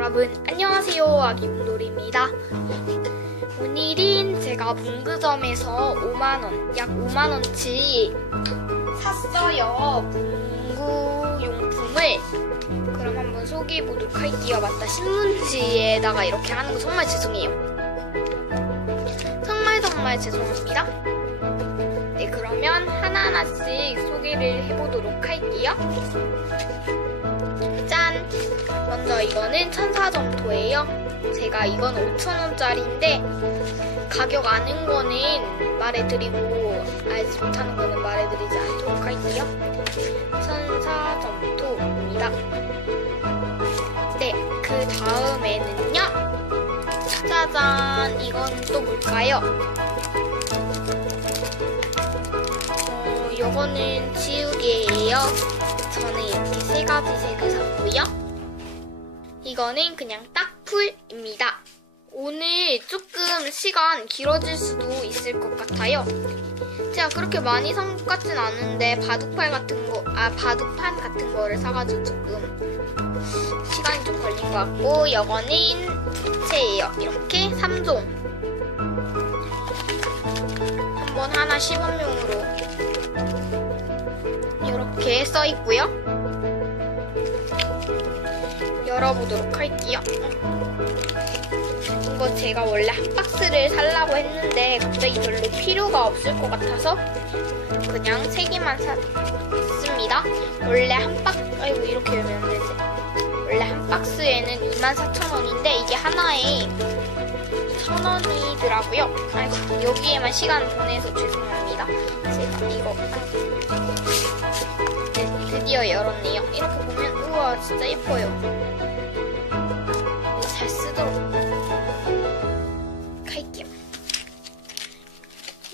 여러분 안녕하세요. 아기 문돌이입니다. 오늘은 제가 문구점에서 5만원 약 5만원치 샀어요. 문구용품을. 그럼 한번 소개해보도록 할게요. 맞다. 신문지에다가 이렇게 하는 거 정말 죄송해요. 정말 정말 죄송합니다. 네 그러면 하나하나씩 소개를 해보도록 할게요 짠! 먼저 이거는 천사점토예요. 제가 이건 5,000원짜리인데 가격 아는 거는 말해드리고 알지 못하는 거는 말해드리지 않도록 할게요. 천사점토입니다. 네, 그 다음에는요. 짜잔! 이건 또 뭘까요? 어, 요거는 지우개예요. 저는 이렇게 세 가지 색을 샀고요. 이거는 그냥 딱풀입니다. 오늘 조금 시간 길어질 수도 있을 것 같아요. 제가 그렇게 많이 산 것 같진 않은데 바둑팔 같은 거, 아 바둑판 같은 거를 사가지고 조금 시간이 좀 걸린 것 같고 이거는 부채예요. 이렇게 3종. 한번 하나 시범용으로 이렇게 써 있고요. 열어보도록 할게요. 이거 제가 원래 한 박스를 살라고 했는데 갑자기 별로 필요가 없을 것 같아서 그냥 세 개만 샀습니다. 원래 한 박, 아이고 이렇게 열면 안 되지. 원래 한 박스에는 24,000원인데 이게 하나에 1,000원이더라고요. 아이고 여기에만 시간 보내서 죄송합니다. 제가 이거 네, 드디어 열었네요. 이렇게 보면 우와 진짜 예뻐요. 이거 잘 쓰도록 할게요.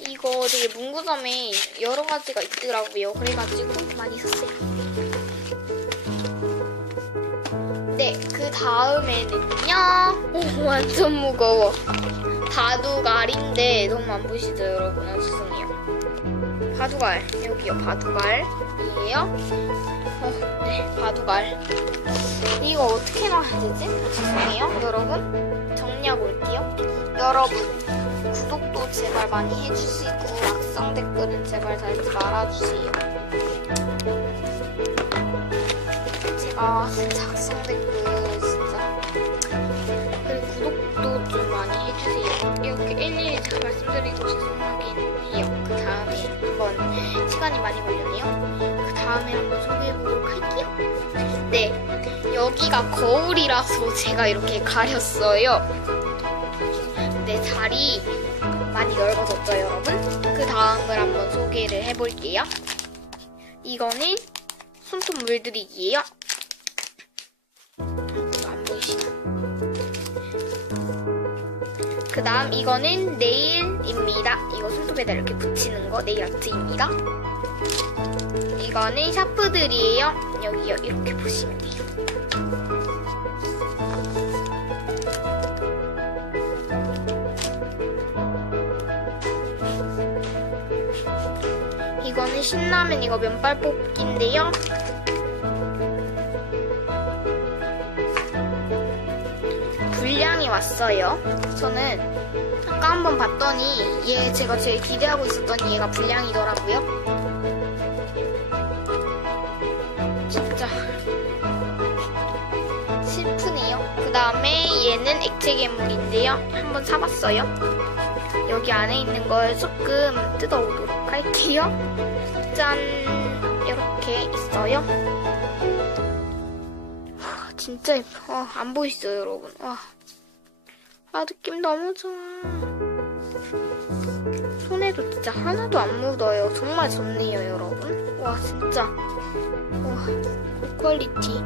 이거 되게 문구점에 여러 가지가 있더라고요. 그래가지고 많이 샀어요. 네, 그 다음에는요. 오, 완전 무거워. 바둑알인데 너무 안 보이시죠, 여러분? 아, 죄송해요. 바둑알. 여기요, 바둑알이에요. 어, 네, 바둑알. 이거 어떻게 놔야 되지? 죄송해요, 여러분. 정리하고 올게요. 여러분, 구독도 제발 많이 해주시고, 악성 댓글은 제발 달지 말아주세요. 제가 진짜 악성 시간이 많이 걸렸네요. 그 다음에 한번 소개해보도록 할게요. 네, 여기가 거울이라서 제가 이렇게 가렸어요. 네, 자리 많이 넓어졌죠, 여러분? 그 다음을 한번 소개를 해볼게요. 이거는 손톱 물들이기예요. 안 보이시나? 그 다음 이거는 네일입니다. 이거 손톱에다 이렇게 붙이는 거 네일 아트입니다. 이거는 샤프들이에요. 여기요 이렇게 보시면 돼요. 이거는 신라면 이거 면발 뽑기인데요. 분량이 왔어요. 저는 아까 한번 봤더니 얘 제가 제일 기대하고 있었던 얘가 분량이더라고요. 슬프네요. 그 다음에 얘는 액체 괴물인데요. 한번 사봤어요. 여기 안에 있는 걸 조금 뜯어오도록 할게요. 짠! 이렇게 있어요. 와, 진짜 예뻐. 와, 안 보이시죠, 여러분? 와. 아, 느낌 너무 좋아. 손에도 진짜 하나도 안 묻어요. 정말 좋네요, 여러분. 와, 진짜. 와, 퀄리티.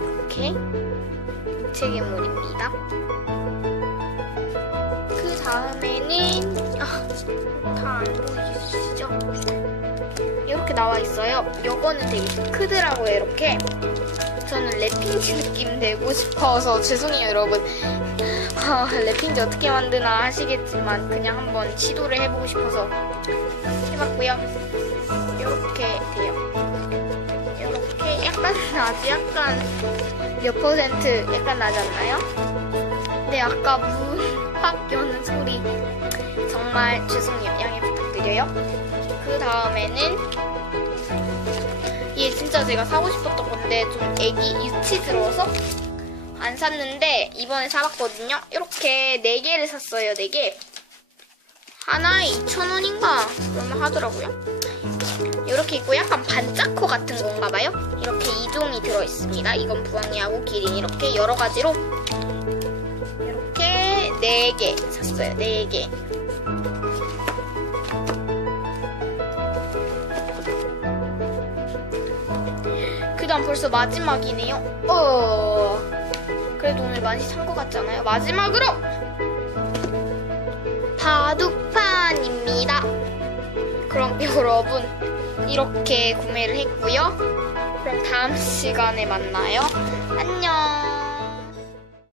이렇게 무채괴물입니다. 그 다음에는 아, 다안 보이시죠? 이렇게 나와 있어요. 요거는 되게 크더라고요, 이렇게. 저는 랩핑지 느낌 내고 싶어서 죄송해요, 여러분. 아, 랩핑지 어떻게 만드나 하시겠지만 그냥 한번 시도를 해보고 싶어서 해봤고요. 이렇게 돼요. 아주 약간 몇 퍼센트 약간 않나요? 근데 아까 문확 여는 소리 정말 죄송해요. 양해 부탁드려요. 그 다음에는 얘 진짜 제가 사고 싶었던 건데 좀 애기 유치 들어서 안 샀는데 이번에 사봤거든요. 이렇게 4개를 샀어요. 4개. 하나에 2,000원인가 그러면 하더라고요. 이렇게 있고 약간 반짝코 같은 건가 봐요. 이렇게 2종이 들어있습니다. 이건 부엉이하고 기린 이렇게 여러 가지로 이렇게 4개 샀어요. 4개. 그 다음 벌써 마지막이네요. 어. 그래도 오늘 많이 산 것 같잖아요. 마지막으로. 그럼 여러분 이렇게 구매를 했고요. 그럼 다음 시간에 만나요. 안녕.